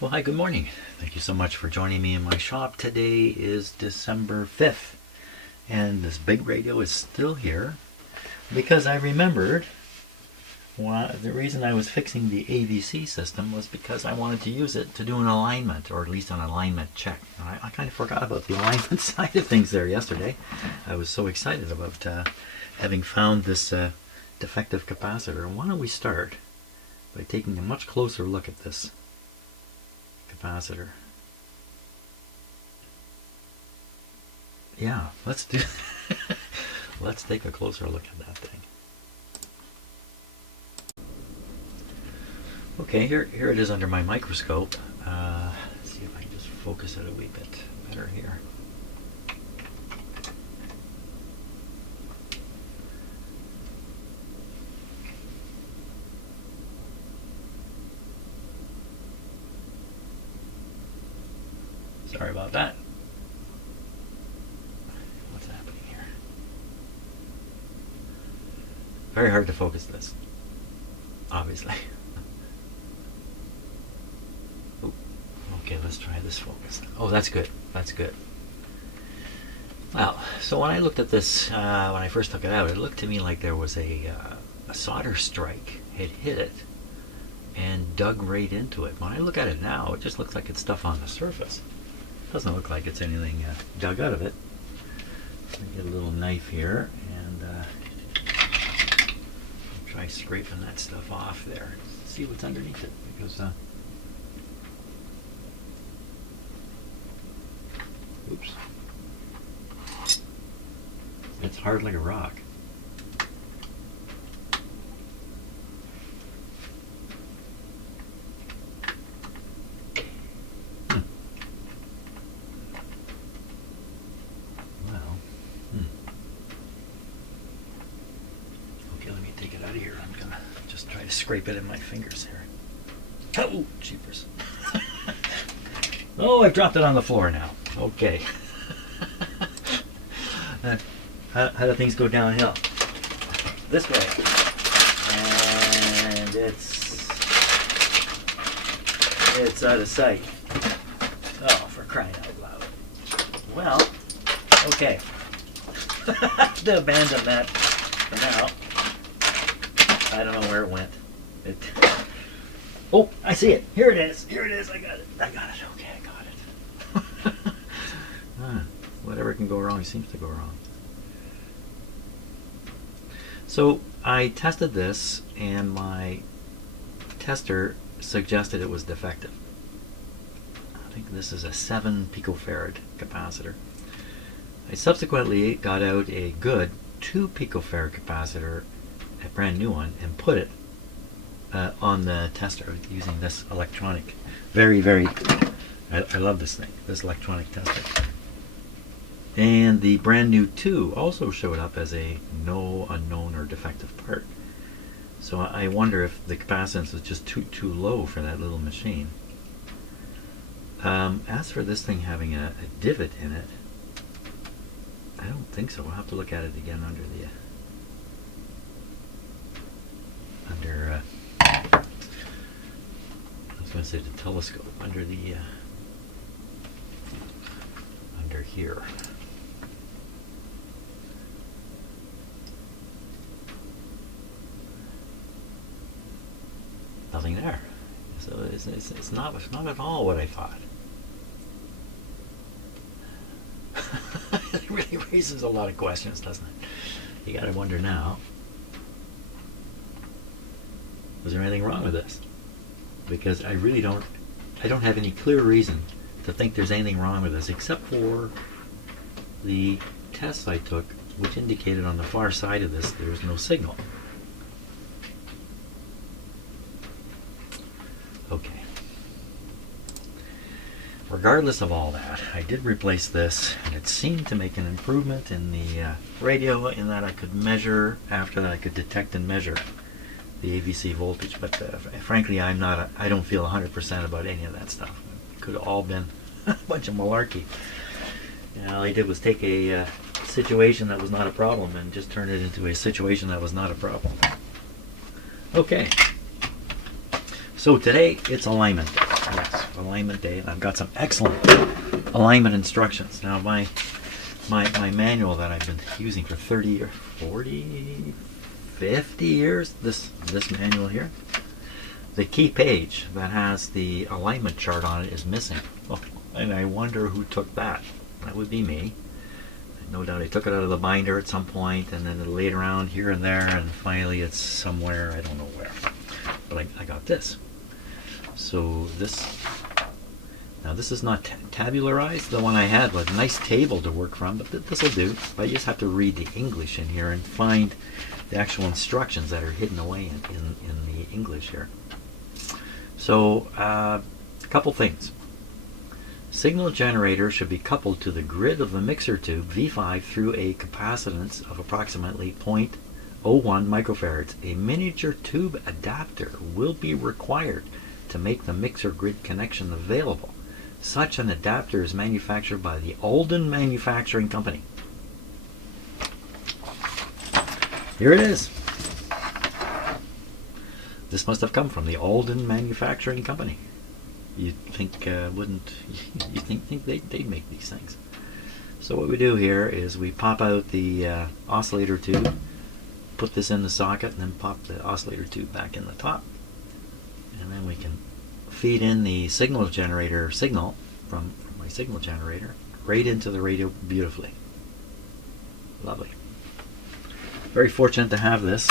Well, hi, good morning. Thank you so much for joining me in my shop. Today is December 5th, and this big radio is still here because I remembered the reason I was fixing the AVC system was because I wanted to use it to do an alignment, or at least an alignment check. I kind of forgot about the alignment side of things there yesterday. I was so excited about having found this defective capacitor. Why don't we start by taking a much closer look at this capacitor. Yeah, let's take a closer look at that thing. Okay, here it is under my microscope. Let's see if I can just focus it a wee bit better here. Sorry about that. What's happening here? Very hard to focus this, obviously. Ooh, okay, let's try this focus. Oh, that's good. That's good. Well, so when I looked at this, when I first took it out, it looked to me like there was a solder strike had hit it and dug right into it. When I look at it now, it just looks like it's stuff on the surface. Doesn't look like it's anything dug out of it. Let me get a little knife here and try scraping that stuff off there. See what's underneath it, because oops, it's hard like a rock. Scrape it in my fingers here. Oh, jeepers. Oh, I've dropped it on the floor now. Okay. How do things go downhill? This way. And it's out of sight. Oh, for crying out loud. Well, okay. I have to abandon that for now. I don't know where it went. Oh, I see it. Here it is. Here it is. I got it. I got it. Okay, I got it. Whatever can go wrong seems to go wrong. So I tested this, and my tester suggested it was defective. I think this is a 7 picofarad capacitor. I subsequently got out a good 2 picofarad capacitor, a brand new one, and put it on the tester using this electronic, I love this thing, this electronic tester. And the brand new 2 also showed up as a no unknown or defective part. So I wonder if the capacitance is just too low for that little machine. As for this thing having a divot in it, I don't think so. We'll have to look at it again under the I was going to say the telescope, under the under here. Nothing there. So it's not at all what I thought. It really raises a lot of questions, doesn't it? You got to wonder now. Was there anything wrong with this? Because I don't have any clear reason to think there's anything wrong with this, except for the tests I took, which indicated on the far side of this there was no signal. Okay. Regardless of all that, I did replace this, and it seemed to make an improvement in the radio, in that I could measure, after that I could detect and measure the AVC voltage, but frankly I don't feel 100% about any of that stuff. It could have all been a bunch of malarkey. And all I did was take a situation that was not a problem and just turn it into a situation that was not a problem. Okay, so today it's alignment. Yes. alignment day, and I've got some excellent alignment instructions. Now my manual that I've been using for 30 or 40, 50 years, this manual here, the key page that has the alignment chart on it is missing. Oh, and I wonder who took that. That would be me. No doubt I took it out of the binder at some point, and then it laid around here and there, and finally it's somewhere, I don't know where. But I got this. So now this is not tabularized. The one I had was a nice table to work from, but this will do. But you just have to read the English in here and find the actual instructions that are hidden away in the English here. So a couple things. Signal generator should be coupled to the grid of the mixer tube V5 through a capacitance of approximately 0.01 microfarads. A miniature tube adapter will be required to make the mixer grid connection available. Such an adapter is manufactured by the Alden Manufacturing Company. Here it is. This must have come from the Alden Manufacturing Company. You'd think you think they'd make these things. So what we do here is we pop out the oscillator tube, put this in the socket, and then pop the oscillator tube back in the top, and then we can feed in the signal generator signal from my signal generator right into the radio beautifully. Lovely. Very fortunate to have this.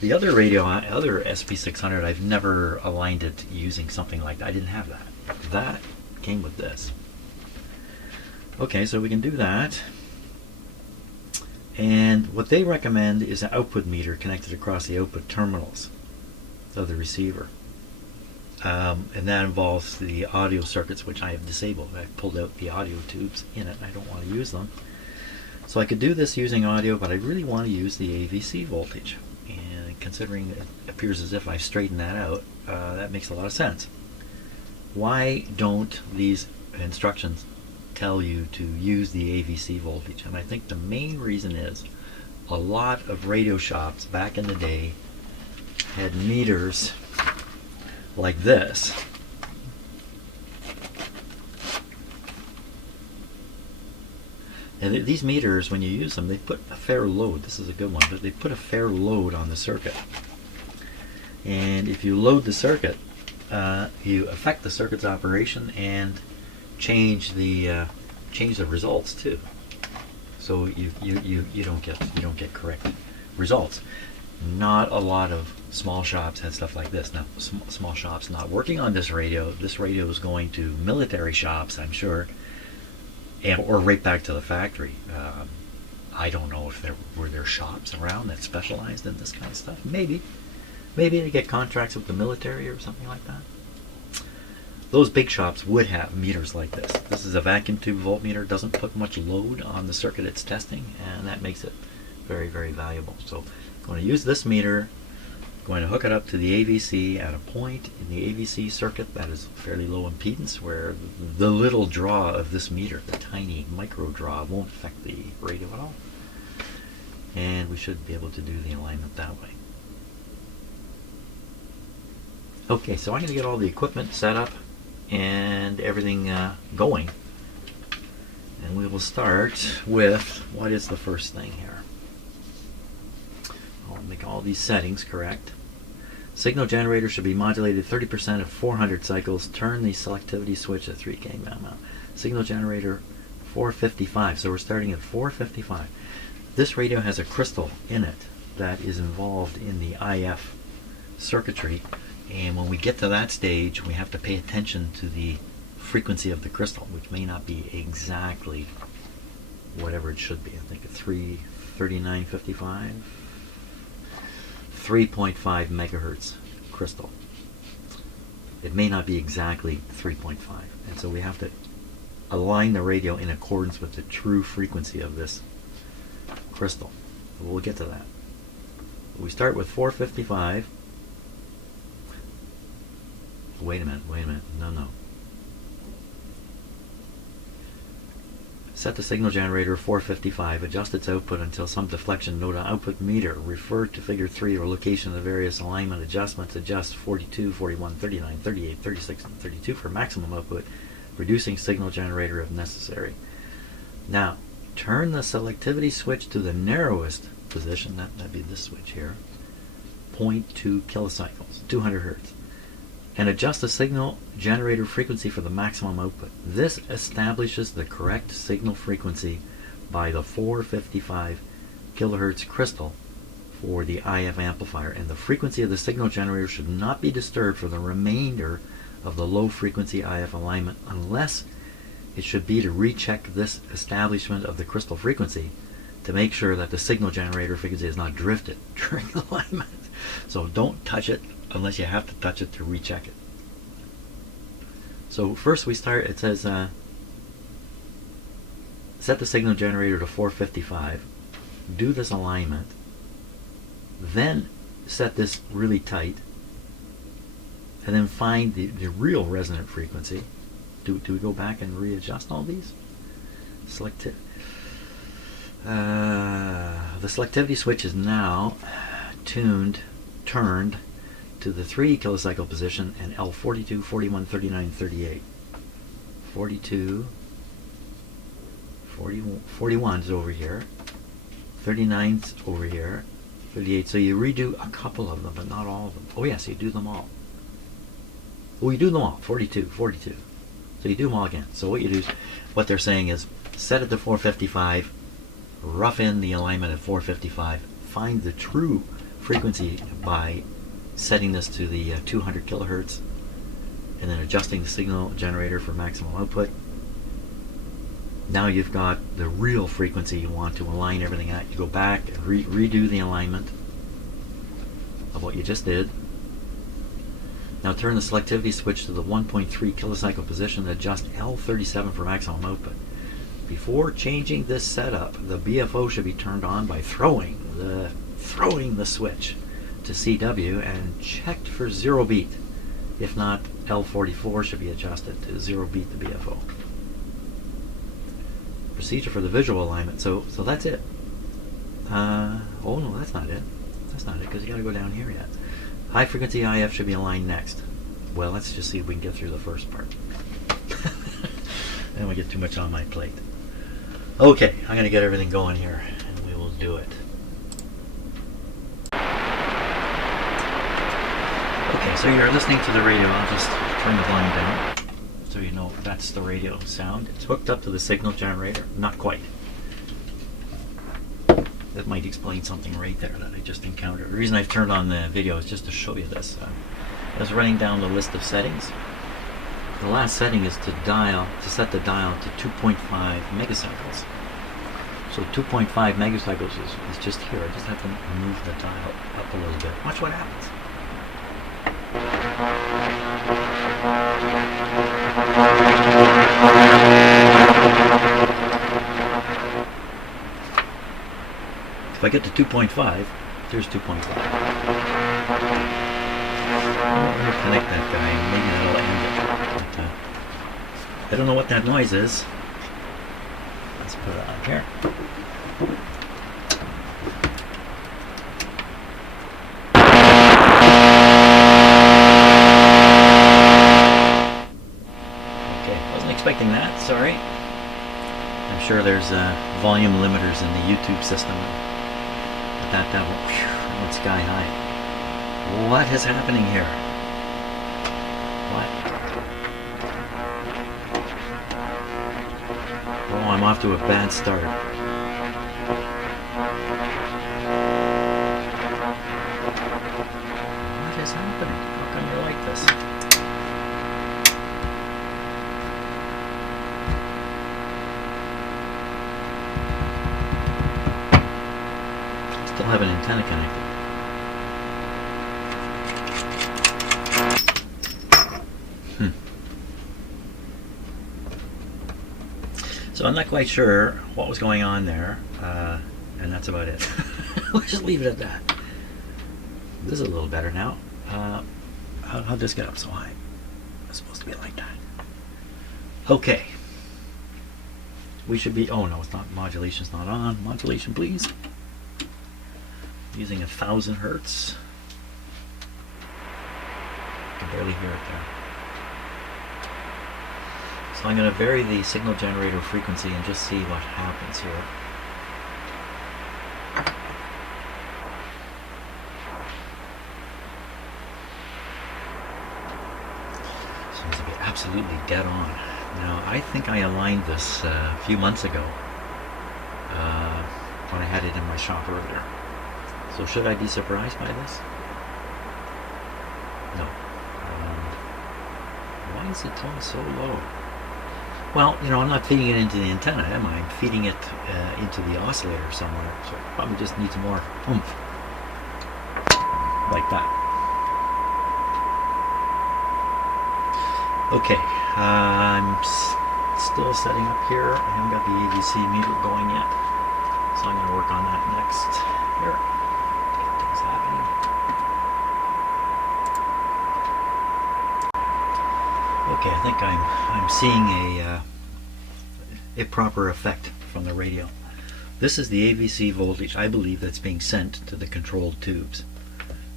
The other radio, other SP-600, I've never aligned it using something like that. I didn't have that. That came with this. Okay, so we can do that. And what they recommend is an output meter connected across the output terminals of the receiver. And that involves the audio circuits, which I have disabled. I pulled out the audio tubes in it, and I don't want to use them. So I could do this using audio, but I really want to use the AVC voltage. And considering it appears as if I straightened that out, that makes a lot of sense. Why don't these instructions tell you to use the AVC voltage? And I think the main reason is a lot of radio shops back in the day had meters like this. And these meters, when you use them, they put a fair load. This is a good one, but they put a fair load on the circuit. And if you load the circuit, you affect the circuit's operation and change the results too. So you don't get correct results. Not a lot of small shops had stuff like this. Now, small shops not working on this radio. This radio is going to military shops, I'm sure. Or right back to the factory. I don't know if there were shops around that specialized in this kind of stuff. Maybe they get contracts with the military or something like that. Those big shops would have meters like this. This is a vacuum tube voltmeter. Doesn't put much load on the circuit it's testing, and that makes it very, very valuable. So I'm going to use this meter. Going to hook it up to the AVC at a point in the AVC circuit that is fairly low impedance, where the little draw of this meter, the tiny micro draw, won't affect the radio at all. And we should be able to do the alignment that way. Okay, so I'm going to get all the equipment set up and everything going. And we will start with, what is the first thing here? I'll make all these settings correct. Signal generator should be modulated 30% at 400 cycles. Turn the selectivity switch at 3K. Signal generator 455. So we're starting at 455. This radio has a crystal in it that is involved in the IF circuitry. And when we get to that stage, we have to pay attention to the frequency of the crystal, which may not be exactly whatever it should be. I think it's 339.55. 3.5 megahertz crystal. It may not be exactly 3.5, and so we have to align the radio in accordance with the true frequency of this crystal. We'll get to that. We start with 455. Wait a minute, no. Set the signal generator 455. Adjust its output until some deflection. Note on output meter. Refer to figure 3 or location of the various alignment adjustments. Adjust 42, 41, 39, 38, 36, and 32 for maximum output, reducing signal generator if necessary. Now, turn the selectivity switch to the narrowest position. That'd be this switch here. 0.2 kilocycles, 200 hertz. And adjust the signal generator frequency for the maximum output. This establishes the correct signal frequency by the 455 kilohertz crystal for the IF amplifier, and the frequency of the signal generator should not be disturbed for the remainder of the low frequency IF alignment unless it should be to recheck this establishment of the crystal frequency to make sure that the signal generator frequency is not drifted during alignment. So don't touch it unless you have to touch it to recheck it. So first we start, it says set the signal generator to 455, do this alignment, then set this really tight, and then find the real resonant frequency. Do we go back and readjust all these? The selectivity switch is now turned to the 3 kilocycle position and L42, 41, 39, 38. 42, 41 is over here, 39's over here, 38. So you redo a couple of them, but not all of them. Oh yes, you do them all. Oh, you do them all. 42, 42. So you do them all again. So what you do, what they're saying is, set it to 455, rough in the alignment at 455, find the true frequency by setting this to the 200 kilohertz, and then adjusting the signal generator for maximum output. Now you've got the real frequency you want to align everything at. You go back and redo the alignment of what you just did. Now turn the selectivity switch to the 1.3 kilocycle position and adjust L37 for maximum output. Before changing this setup, the BFO should be turned on by throwing the switch to CW and checked for 0 beat. If not, L44 should be adjusted to 0 beat the BFO. Procedure for the visual alignment. So that's it. Oh no, that's not it. That's not it, because you got to go down here yet. High frequency IF should be aligned next. Well, let's just see if we can get through the first part. I don't want to get too much on my plate. Okay, I'm going to get everything going here, and we will do it. Okay, so you're listening to the radio. I'll just turn the volume down so you know that's the radio sound. It's hooked up to the signal generator. Not quite. That might explain something right there that I just encountered. The reason I've turned on the video is just to show you this. I was running down the list of settings. The last setting is to set the dial to 2.5 megacycles. So 2.5 megacycles is just here. I just have to move the dial up a little bit. Watch what happens. If I get to 2.5, there's 2.5. Let me connect that guy, and maybe that'll end it. But, I don't know what that noise is. Let's put it on here. Okay, wasn't expecting that, sorry. I'm sure there's volume limiters in the YouTube system. That went sky high. What is happening here? What? Oh, I'm off to a bad start. What is happening? How come you're like this? Still have an antenna connected. So I'm not quite sure what was going on there, and that's about it. We'll just leave it at that. This is a little better now. How'd this get up so high? It's supposed to be like that. Okay. we should be, oh no, it's not, modulation's not on. Modulation, please. Using 1,000 hertz. I can barely hear it there. So I'm going to vary the signal generator frequency and just see what happens here. Seems to be absolutely dead on. Now, I think I aligned this a few months ago when I had it in my shop earlier. So should I be surprised by this? No. Why is it tone so low? Well, you know, I'm not feeding it into the antenna, am I? I'm feeding it into the oscillator somewhere. So it probably just needs more oomph. Like that. Okay, I'm still setting up here. I haven't got the AVC meter going yet. So I'm going to work on that next. Here. Things happening. Okay, I think I'm seeing a proper effect from the radio. This is the AVC voltage, I believe, that's being sent to the controlled tubes.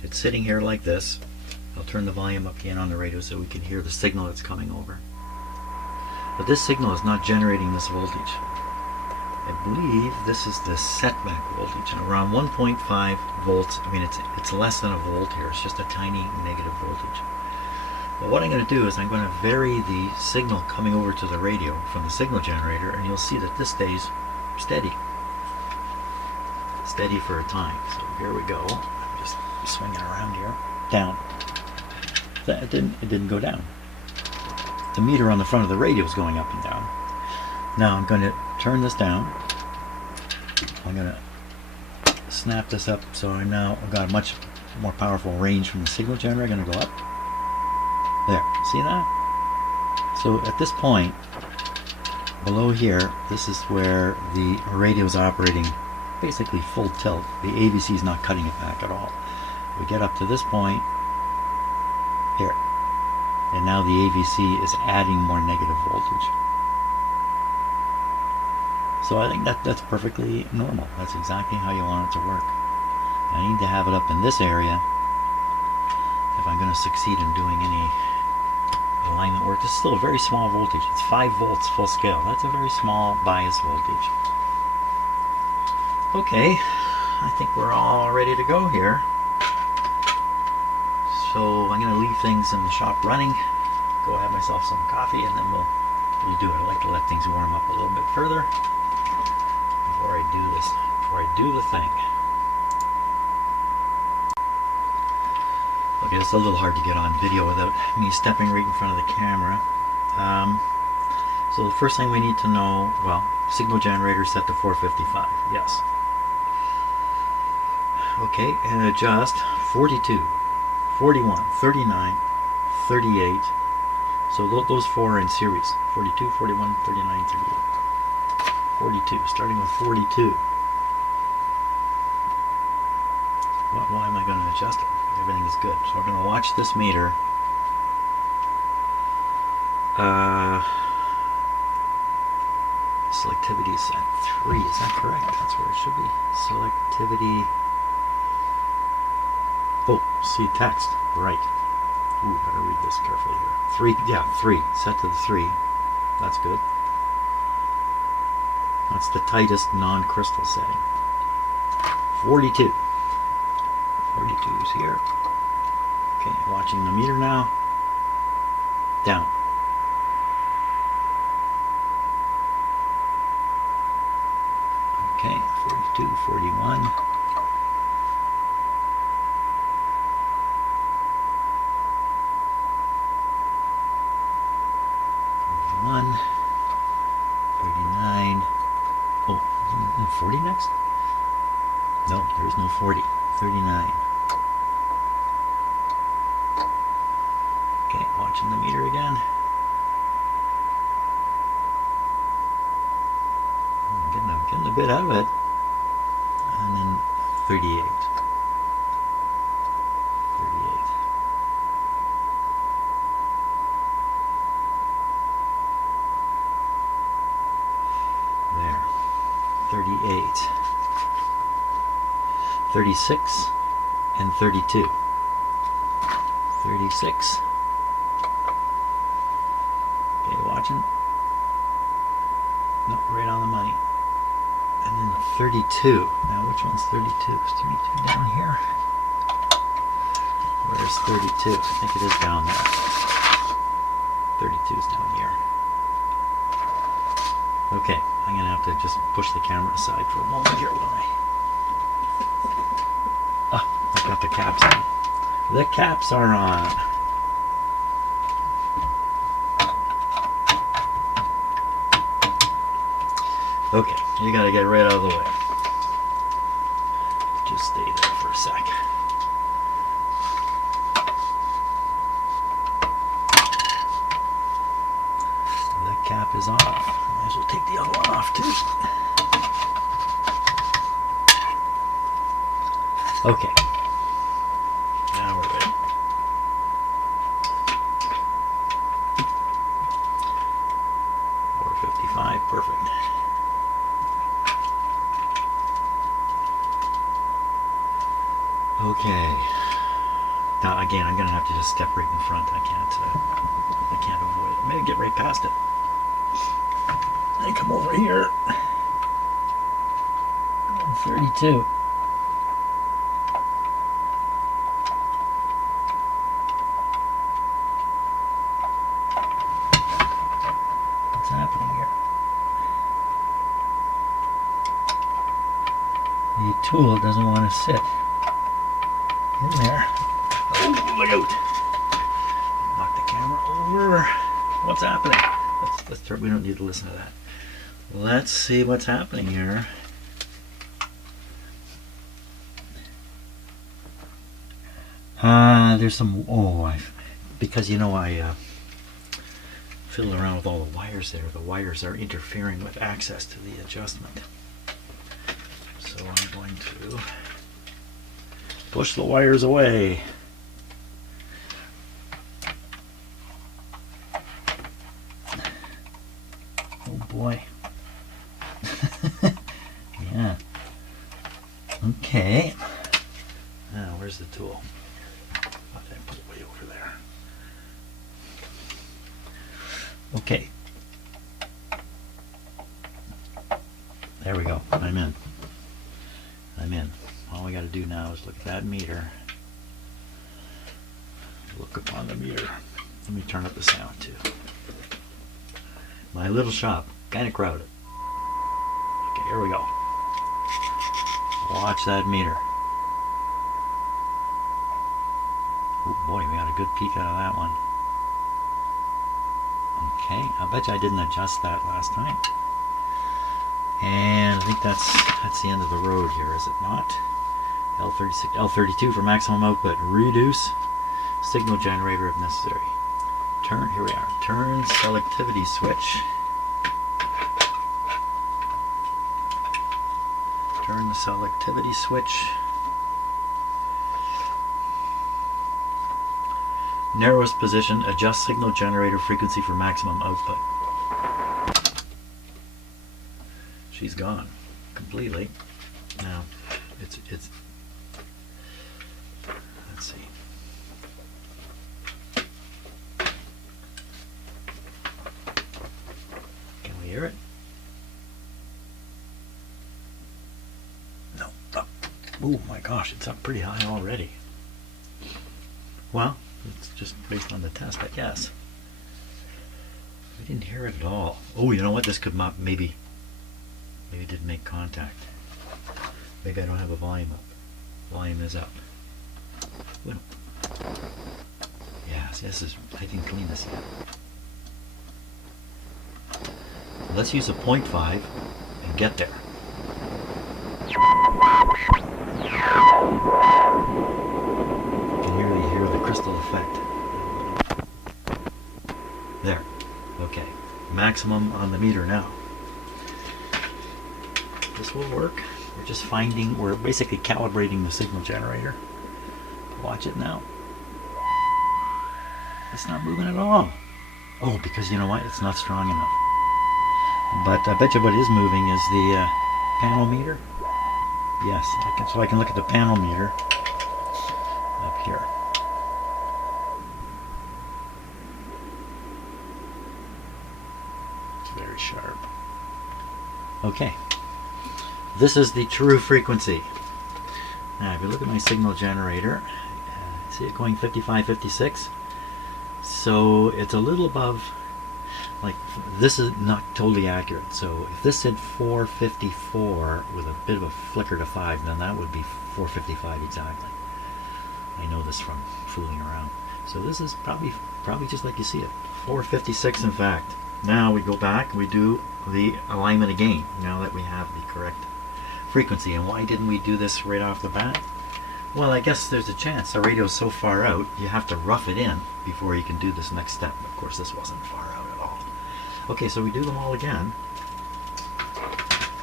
It's sitting here like this. I'll turn the volume up again on the radio so we can hear the signal that's coming over. But this signal is not generating this voltage. I believe this is the setback voltage, and around 1.5 volts. I mean, it's less than a volt here. It's just a tiny negative voltage. But what I'm going to do is I'm going to vary the signal coming over to the radio from the signal generator, and you'll see that this stays steady. Steady for a time. So here we go. I'm just swinging around here. Down. It didn't go down. The meter on the front of the radio is going up and down. Now I'm going to turn this down. I'm going to snap this up so I've got a much more powerful range from the signal generator. I'm going to go up. There, see that? So at this point, below here, this is where the radio is operating basically full tilt. The AVC is not cutting it back at all. We get up to this point, here, and now the AVC is adding more negative voltage. So I think that's perfectly normal. That's exactly how you want it to work. I need to have it up in this area if I'm going to succeed in doing any alignment work. This is still a very small voltage. It's 5 volts full scale. That's a very small bias voltage. Okay, I think we're all ready to go here. So I'm going to leave things in the shop running, go have myself some coffee, and then we'll do it. I like to let things warm up a little bit further before I do this, before I do the thing. Okay, it's a little hard to get on video without me stepping right in front of the camera. So the first thing we need to know, well, signal generator set to 455, yes. Okay, and adjust 42, 41, 39, 38. So those four are in series. 42, 41, 39, 38. 42, starting with 42. Why am I going to adjust it? Everything is good. So we're going to watch this meter. Selectivity is at 3. Is that correct? That's where it should be. Selectivity. Oh, see text. Right. Ooh, better read this carefully here. 3. Yeah, 3. Set to the 3. That's good. That's the tightest non-crystal setting. 42. 42 is here. Okay, watching the meter now. Down. Okay, 42, 41. 39. Oh, 40 next? No, there's no 40. 39. Okay, watching the meter again. I'm getting a bit out of it. And then 38. 38. 36 and 32. 36. Okay, watching? Nope, right on the money. And then the 32. Now, which one's 32? Is 32 down here? Where's 32? I think it is down there. 32 is down here. Okay, I'm going to have to just push the camera aside for a moment here while I got the caps on. The caps are on. Okay, you got to get right out of the way. Just stay there for a sec. The cap is off. Might as well take the other one off too. Okay. Now we're ready. $4.55, perfect. Okay. Now again, I'm gonna have to just step right in front. I can't avoid it. Maybe get right past it. And come over here. 32. What's happening here? The tool doesn't want to sit in there. Oh, look out! Knock the camera over. What's happening? Let's turn. We don't need to listen to that. Let's see what's happening here. There's some. Because you know I fiddled around with all the wires there. The wires are interfering with access to the adjustment. So I'm going to push the wires away. Oh boy. Yeah. Okay. Now, where's the tool? Why did I put it way over there? Okay. There we go. I'm in. All we got to do now is look at that meter. Look upon the meter. Let me turn up the sound too. My little shop, kind of crowded. Okay, here we go. Watch that meter. Oh boy, we got a good peek out of that one. Okay, I bet you I didn't adjust that last time. And I think that's the end of the road here, is it not? L36, L32 for maximum output. Reduce signal generator if necessary. Turn, here we are. Turn selectivity switch. Turn the selectivity switch. Narrowest position, adjust signal generator frequency for maximum output. She's gone completely. Now, it's let's see. Can we hear it? No. Oh my gosh, it's up pretty high already. Well, it's just based on the test, I guess. We didn't hear it at all. Oh, you know what? This could maybe it didn't make contact. Maybe I don't have a volume up. Volume is up. Well, yeah, see, I didn't clean this yet. Let's use a 0.5 and get there. You can really hear the crystal effect. There. Okay. Maximum on the meter now. This will work. We're basically calibrating the signal generator. Watch it now. It's not moving at all. Oh, because you know what? It's not strong enough. But I bet you what is moving is the panel meter. Yes, so I can look at the panel meter up here. It's very sharp. Okay, this is the true frequency. Now, if you look at my signal generator, see it going 55, 56? So it's a little above, like, this is not totally accurate. So if this said 454 with a bit of a flicker to 5, then that would be 455 exactly. I know this from fooling around. So this is probably just like you see it, 456 in fact. Now we go back, we do the alignment again, now that we have the correct frequency. And why didn't we do this right off the bat? Well, I guess there's a chance. The radio's so far out, you have to rough it in before you can do this next step. Of course, this wasn't far out at all. Okay, so we do them all again.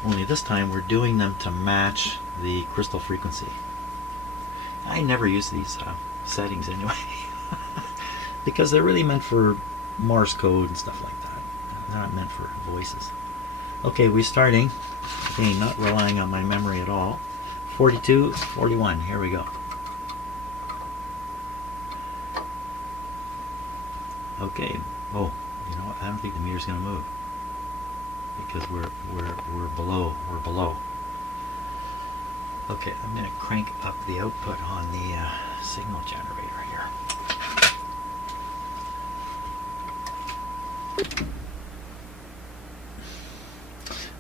Only this time we're doing them to match the crystal frequency. I never use these settings anyway, because they're really meant for Morse code and stuff like that. They're not meant for voices. Okay, we're starting. Again, not relying on my memory at all. 42, 41, here we go. Okay, oh, you know what, I don't think the meter's going to move, because we're below. Okay, I'm going to crank up the output on the signal generator here.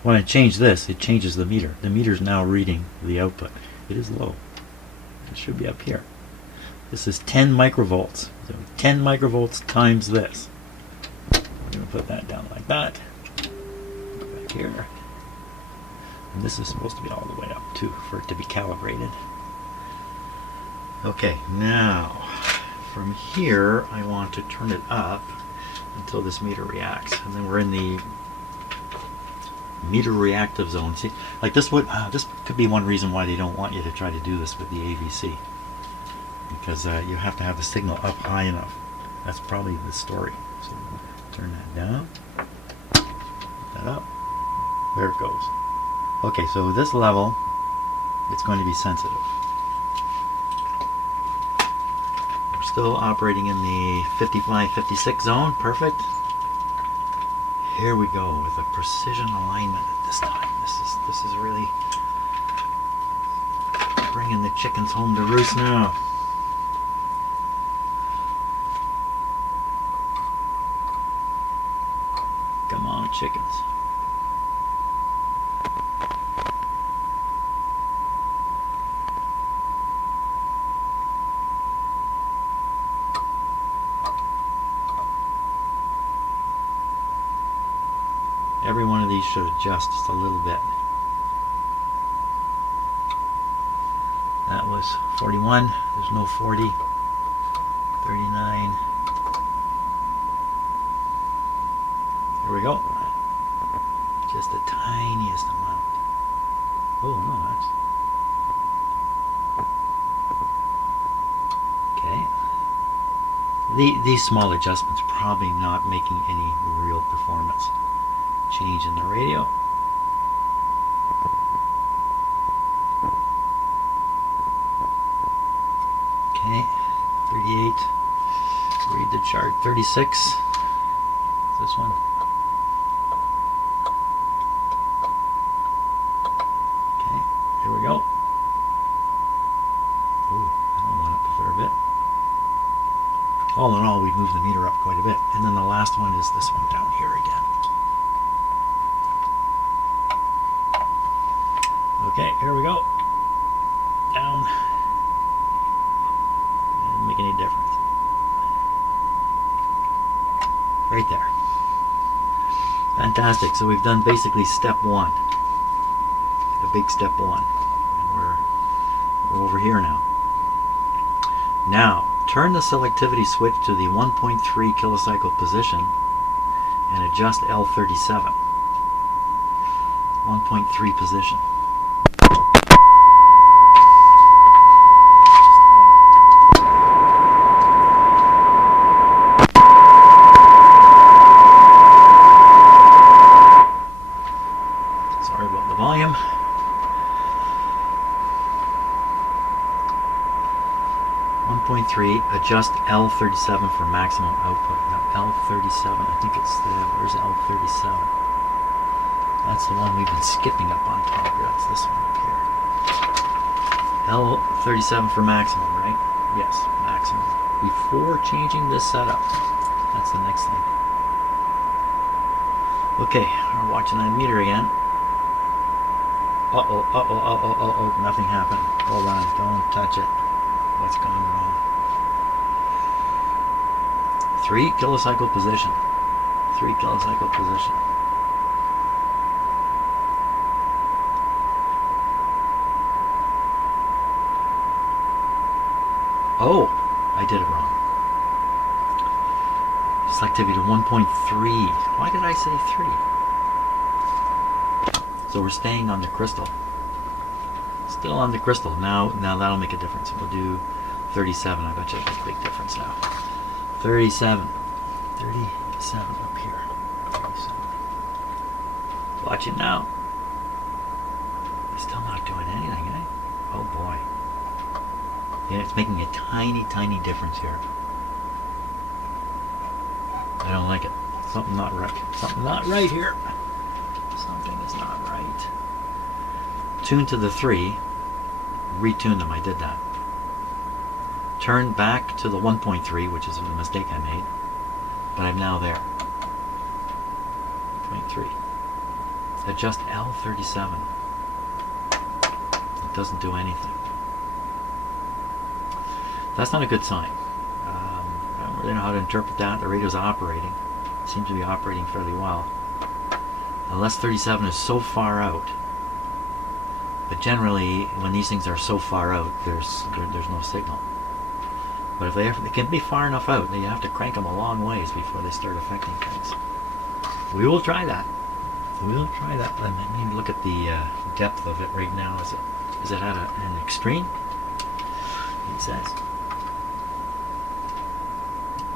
When I change this, it changes the meter. The meter's now reading the output. It is low. It should be up here. This is 10 microvolts. So 10 microvolts times this. I'm going to put that down like that. Back here. And this is supposed to be all the way up too, for it to be calibrated. Okay, now from here I want to turn it up until this meter reacts, and then we're in the meter reactive zone. See, like this could be one reason why they don't want you to try to do this with the AVC, because you have to have the signal up high enough. That's probably the story. So turn that down, put that up, there it goes. Okay, so this level, it's going to be sensitive. We're still operating in the 55, 56 zone. Perfect. Here we go with a precision alignment at this time. This is really bringing the chickens home to roost now. Come on, chickens. Every one of these should adjust just a little bit. That was 41. There's no 40. 39. Here we go. Just the tiniest amount. Oh no, that's okay. These small adjustments probably not making any real performance change in the radio. Okay, 38. Read the chart. 36. This one. Okay, here we go. Ooh, that one went up a fair bit. All in all, we've moved the meter up quite a bit. And then the last one is this one down here again. Okay, here we go. Down. Doesn't make any difference. Right there. Fantastic. So we've done basically step one. The big step one. And we're over here now. Now, turn the selectivity switch to the 1.3 kilocycle position and adjust L37. 1.3 position. Sorry about the volume. adjust L37 for maximum output. Now L37, I think it's the, where's L37? That's the one we've been skipping up on top here. That's this one up here. L37 for maximum, right? Yes, maximum. Before changing this setup. That's the next thing. Okay, we're watching that meter again. Uh-oh, nothing happened. Hold on, don't touch it. What's going wrong? 3 kilocycle position. 3 kilocycle position. Oh, I did it wrong. Selectivity to 1.3. Why did I say 3? So we're staying on the crystal. Still on the crystal. Now that'll make a difference. We'll do 37. I bet you there's a big difference now. 37. 37 up here. 37. Watch it now. It's still not doing anything, eh? Oh boy. Yeah, it's making a tiny, tiny difference here. I don't like it. Something not right. Something not right here. Something is not right. Tune to the 3. Retune them. I did that. Turn back to the 1.3, which is a mistake I made. But I'm now there. 0.3. Adjust L37. It doesn't do anything. That's not a good sign. I don't really know how to interpret that. The radio's operating. It seems to be operating fairly well. Unless 37 is so far out. But generally, when these things are so far out, there's no signal. But if they can be far enough out, then you have to crank them a long ways before they start affecting things. We will try that. We will try that. Let me look at the depth of it right now. Is it at an extreme? It says.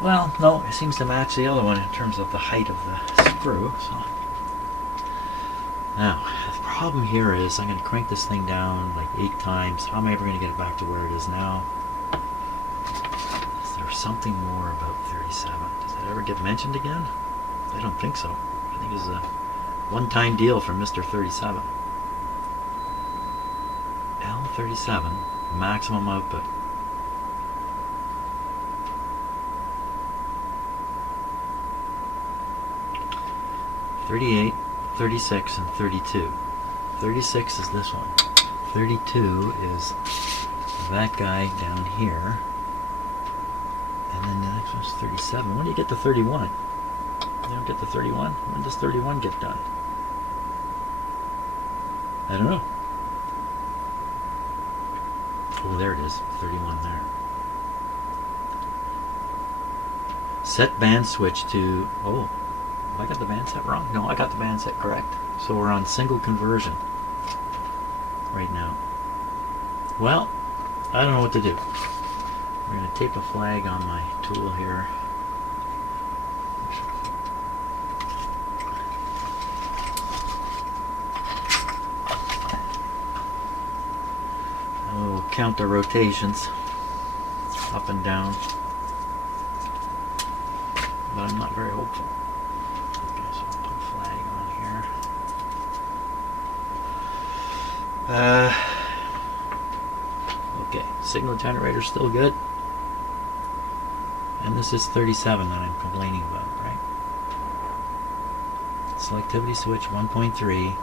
Well, no, it seems to match the other one in terms of the height of the screw. So now, the problem here is I'm going to crank this thing down like 8 times. How am I ever going to get it back to where it is now? Is there something more about 37? Does that ever get mentioned again? I don't think so. I think it's a one-time deal for Mr. 37. L37, maximum output. 38, 36, and 32. 36 is this one. 32 is that guy down here. And then the next one's 37. When do you get to 31? You don't get to 31? When does 31 get done? I don't know. Oh, there it is. 31 there. Set band switch to... Oh, I got the band set wrong? No, I got the band set correct. So we're on single conversion right now. Well, I don't know what to do. We're going to tape a flag on my tool here. We'll count the rotations up and down. But I'm not very hopeful. Okay, so I'll put a flag on here. Okay, signal generator's still good. And this is 37 that I'm complaining about, right? Selectivity switch 1.3.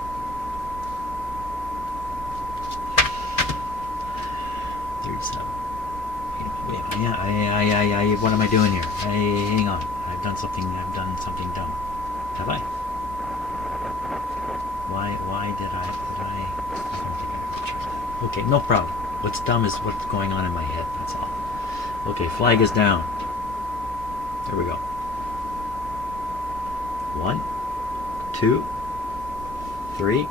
Yeah, what am I doing here? Hang on. I've done something dumb. Have I? Why did I don't think I ever tried that. Okay, no problem. What's dumb is what's going on in my head, that's all. Okay, flag is down. There we go. 1, 2, 3.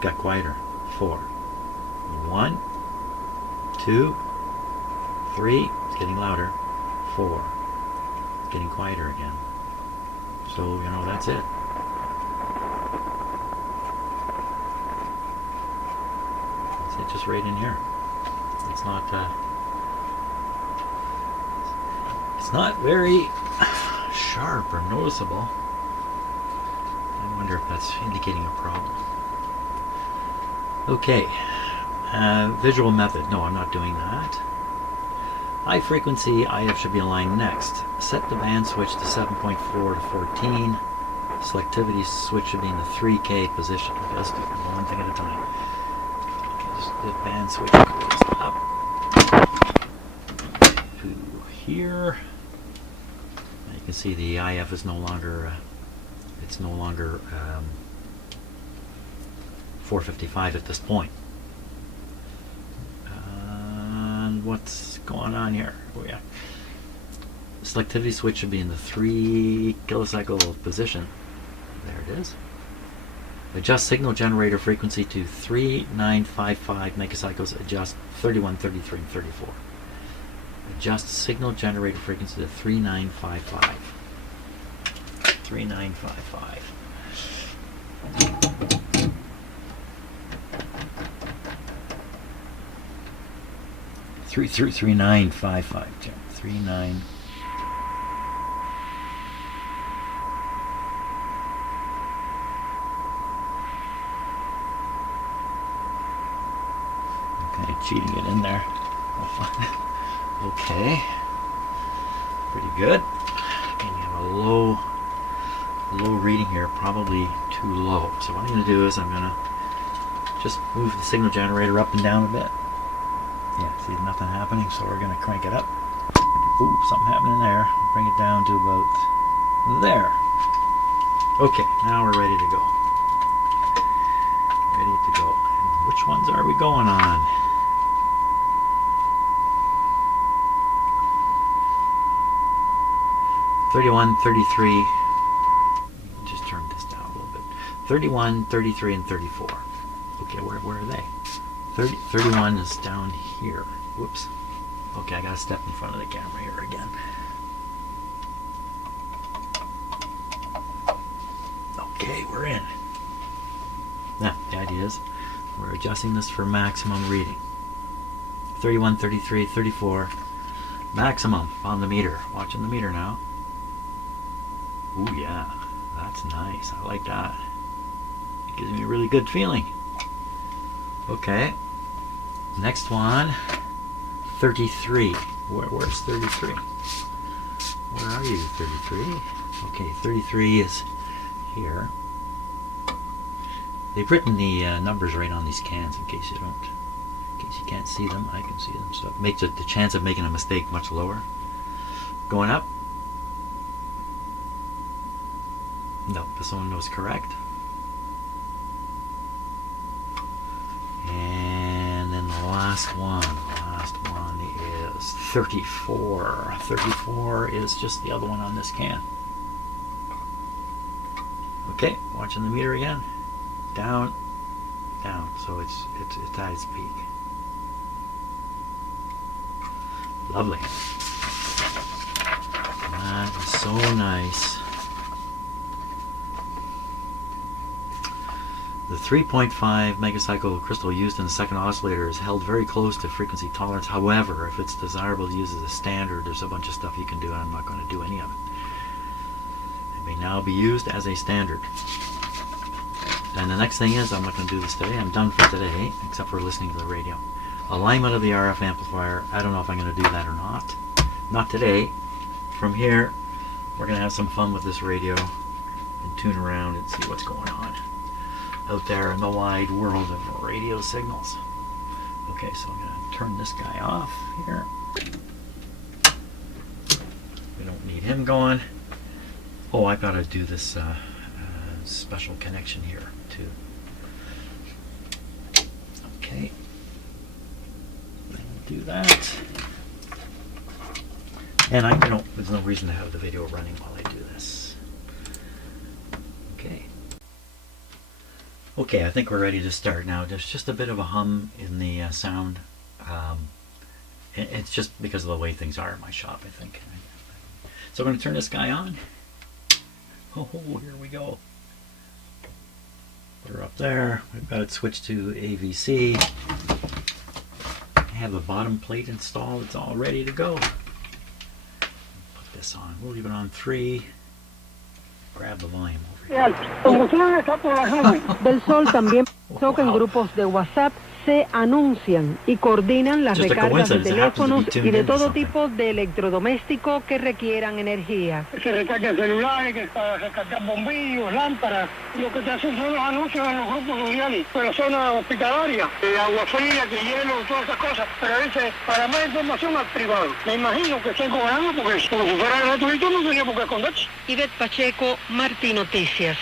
Got quieter. 4. 1, 2, 3. It's getting louder. 4. It's getting quieter again. So, that's it. That's it, just right in here. It's not It's not very sharp or noticeable. I wonder if that's indicating a problem. Okay, visual method. No, I'm not doing that. High frequency IF should be aligned next. Set the band switch to 7.4 to 14. Selectivity switch should be in the 3K position. Just one thing at a time. Okay, just the band switch goes up to here. Now you can see the IF is no longer 455 at this point. And what's going on here? Oh yeah. Selectivity switch should be in the 3 kilocycle position. There it is. Adjust signal generator frequency to 3955 megacycles. Adjust 31, 33, and 34. Adjust signal generator frequency to 3955. 3955. 3955. 39. Okay, cheating it in there. Okay. Pretty good. And you have a low reading here, probably too low. So what I'm going to do is I'm going to just move the signal generator up and down a bit. Yeah, see nothing happening, so we're going to crank it up. Ooh, something happening there. Bring it down to about there. Okay, now we're ready to go. Ready to go. And which ones are we going on? "31, 33, just turn this down a little bit. 31, 33, and 34. Okay, where are they? 31 is down here. Whoops. Okay, I gotta step in front of the camera here again. Okay, we're in. Now, the idea is we're adjusting this for maximum reading. 31, 33, 34. Maximum on the meter. Watching the meter now. Ooh, yeah. That's nice. I like that. It gives me a really good feeling. Okay. Next one. 33. Where's 33? Where are you, 33? Okay, 33 is here. They've written the numbers right on these cans in case you can't see them. I can see them, so it makes the chance of making a mistake much lower. Going up. No, this one was correct. And then the last one is 34. 34 is just the other one on this can. Okay, watching the meter again. Down, down. So it's at its peak. Lovely. That is so nice. The 3.5 megacycle crystal used in the second oscillator is held very close to frequency tolerance. However, if it's desirable to use as a standard, there's a bunch of stuff you can do, and I'm not going to do any of it. It may now be used as a standard. And the next thing is, I'm not going to do this today. I'm done for today, except for listening to the radio. Alignment of the RF amplifier. I don't know if I'm going to do that or not. Not today. From here, we're going to have some fun with this radio and tune around and see what's going on out there in the wide world of radio signals. Okay, so I'm going to turn this guy off here. We don't need him going. Oh, I've got to do this special connection here too. Okay, I'll do that. And there's no reason to have the video running while I do this. Okay. Okay, I think we're ready to start now. There's just a bit of a hum in the sound. It's just because of the way things are in my shop, I think. So I'm going to turn this guy on. Oh, here we go. We're up there. We've got it switched to AVC. I have the bottom plate installed. It's all ready to go. Put this on? We'll leave it on 3. Grab the volume over here. Del Sol también pensó que en grupos de WhatsApp se anuncian y coordinan las Just a recargas de coincidence, it happens to be teléfonos tuned y de into todo something. tipo de electrodomésticos que requieran energía. Se recargan celulares, que para recargar bombillos, lámparas. Lo que te hacen son los anuncios en los grupos sociales, en la zona hospitalaria, agua fría, que hielo, todas esas cosas. Pero dice, para más información al privado. Me imagino que estén cobrando porque como si fuera gratuito no tenía por qué esconderse. Ivette Pacheco, Martí Noticias.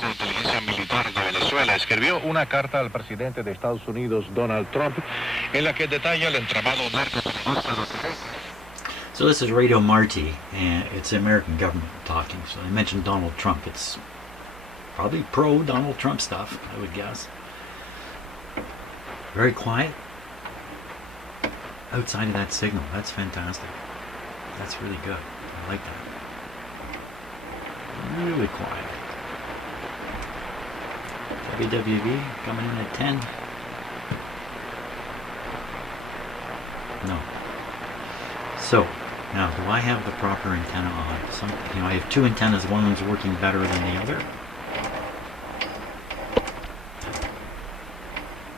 De inteligencia militar de Venezuela escribió una carta al presidente de Estados Unidos, Donald Trump, en la que detalla el entramado narcoterrorista. So this is Radio Marti, and it's the American government talking. So they mentioned Donald Trump. It's probably pro-Donald Trump stuff, I would guess. Very quiet outside of that signal. That's fantastic. That's really good. I like that. Really quiet. WWV coming in at 10. No. So, now do I have the proper antenna on? I have 2 antennas, one one's working better than the other.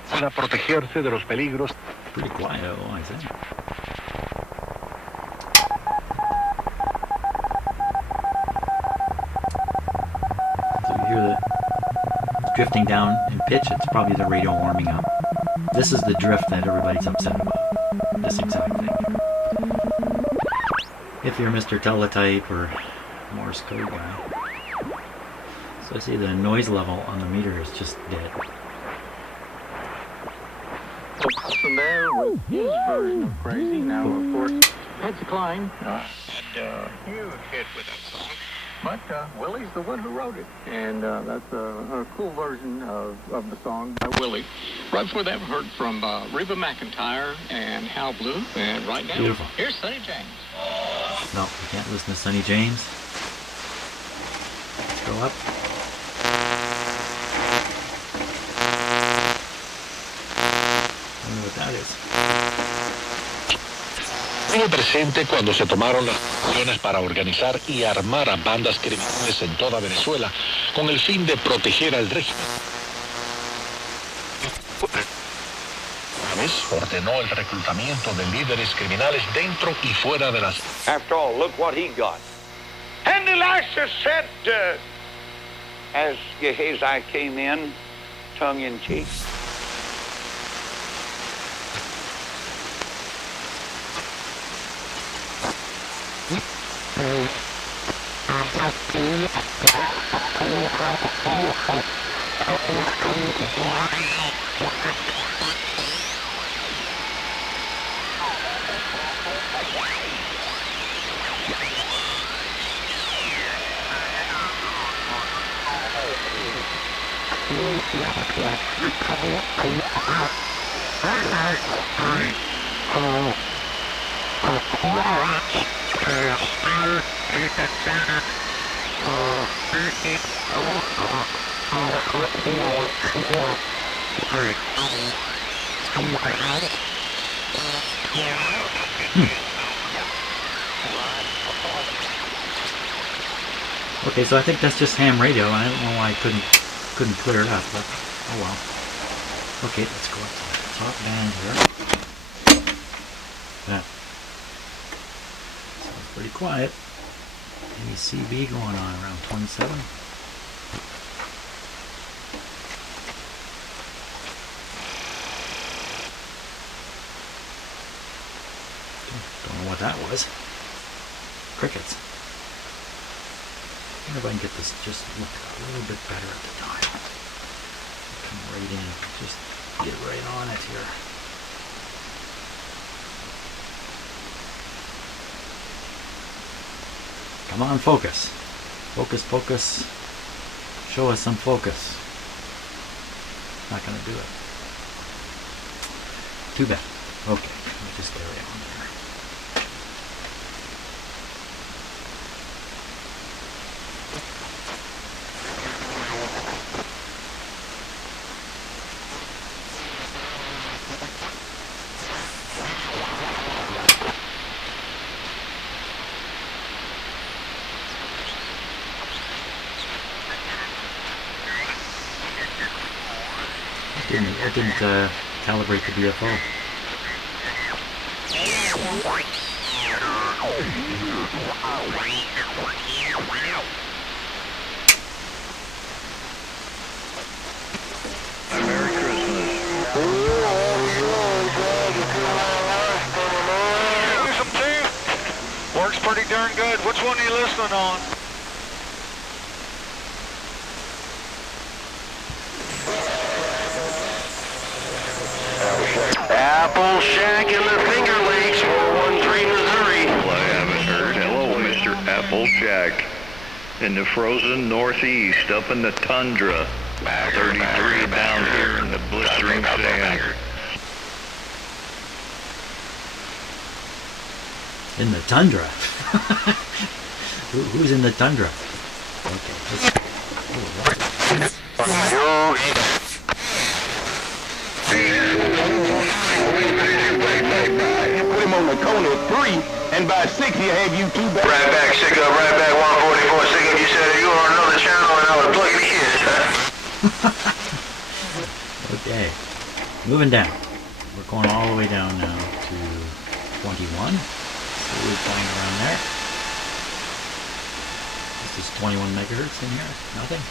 Para protegerse de los peligros. Pretty quiet, oh, I think. So you hear the drifting down in pitch. It's probably the radio warming up. This is the drift that everybody's upset about. This exact thing. If you're Mr. Teletype or Morse code guy. So I see the noise level on the meter is just dead. From there with his version of Crazy. Now, of course, had declined. Had a huge hit with that song. But Willie's the one who wrote it. And that's a cool version of the song by Willie. Right before that, we heard from Reba McEntire and Hal Blue. And right now, Beautiful. Here's Sonny James. No, we can't listen to Sonny James. Let's go up. I don't know what that is. Estuvo presente cuando se tomaron las acciones para organizar y armar a bandas criminales en toda Venezuela con el fin de proteger al régimen. Una vez ordenó el reclutamiento de líderes criminales dentro y fuera de las... After all, look what he got. And Elisha said, as Gehazi came in, tongue in cheek, Okay, so I think that's just ham radio. I don't know why I couldn't clear it up, but oh well. Okay, let's go up to the top band here. That sounds pretty quiet. Any CB going on around 27? Don't know what that was. Crickets. I wonder if I can get this just look a little bit better at the dial. Come right in, just get right on it here. Come on, focus. Focus, focus. Show us some focus. Not gonna do it. Too bad. Okay, let me just carry on there. It didn't calibrate the BFO. Merry Christmas. Works pretty darn good. Which one are you listening on? Apple Shack in the Finger Lakes, 413 Missouri. Well, I haven't heard. Hello, Mr. Applejack. In the frozen northeast, up in the tundra. 33 down here in the blistering sand. In the tundra. Who's in the tundra? Okay. Put him on the corner at 3, and by 6 he'll have you two back. Right back, sick up, right back, 144, sick up. You said you were on another channel and I was plugging the kids, huh? Okay. Moving down. We're going all the way down now to 21. So we're flying around there. This is 21 megahertz in here. Nothing?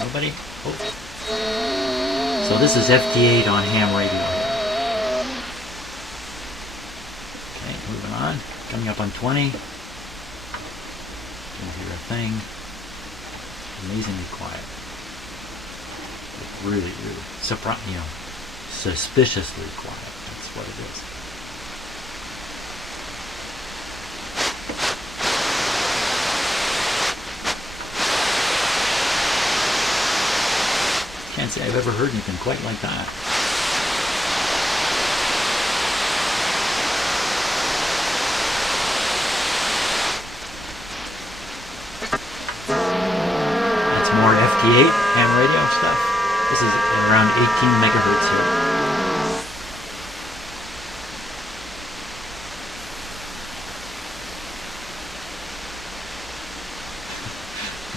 Nobody? Oh. So this is FT8 on ham radio. Okay, moving on. Coming up on 20. Don't hear a thing. Amazingly quiet. Really, suspiciously quiet. That's what it is. Can't say I've ever heard anything quite like that. That's more FT8 ham radio stuff. This is around 18 megahertz here.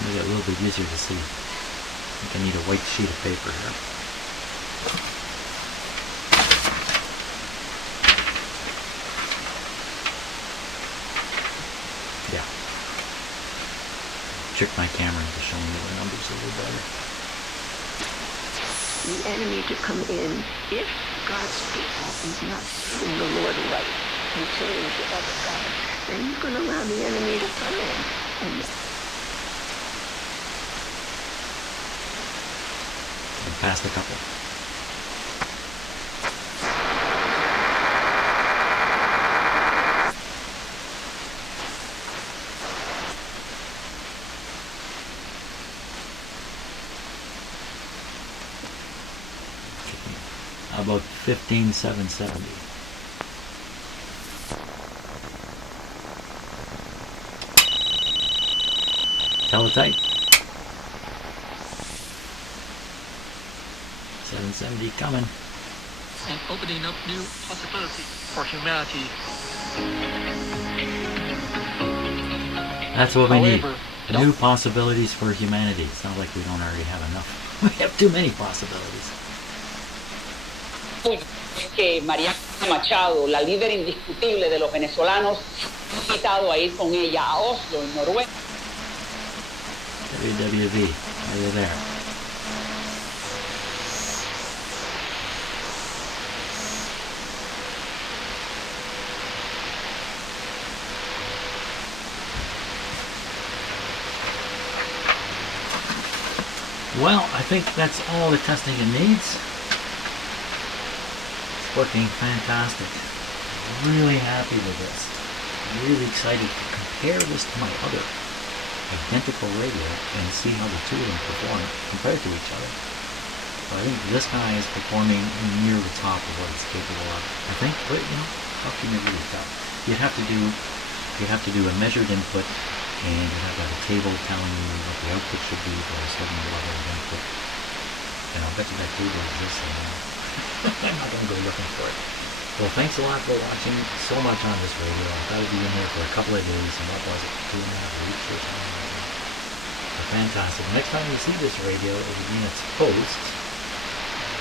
Make it a little bit easier to see. I think I need a white sheet of paper here. Yeah. Trick my camera into showing me the numbers a little better. The enemy to come in if God's people is not in the Lord right and turning to other gods. Then he's going to allow the enemy to come in. And past a couple. About 15,770. Teletype. 770 coming. And opening up new possibilities for humanity. That's what we need. New possibilities for humanity. It's not like we don't already have enough. We have too many possibilities. Que María Machado, la líder indiscutible de los venezolanos, ha invitado a ir con ella a Oslo, en Noruega. WWV, are you there? Well, I think that's all the testing it needs. It's working fantastic. Really happy with this. Really excited to compare this to my other identical radio and see how the two of them perform compared to each other. So I think this guy is performing near the top of what it's capable of. I think, but how can you really tell? You'd have to do a measured input, and you have to have a table telling you what the output should be for a certain level of input. And I'll bet you that table exists somewhere. I'm not going to go looking for it. Well, thanks a lot for watching so much on this radio. I thought it'd be in there for a couple of days, and what was it, 2.5 weeks or something like that. So fantastic. Next time you see this radio, it'll be in its post.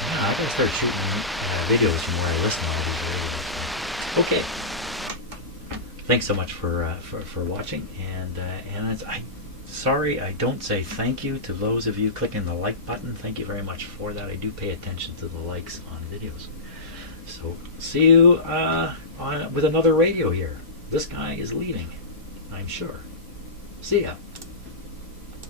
Yeah, I'm gonna start shooting videos from where I listen to all these videos. Okay. Thanks so much for watching, and sorry I don't say thank you to those of you clicking the like button. Thank you very much for that. I do pay attention to the likes on videos. So see you with another radio here. This guy is leaving, I'm sure. See ya.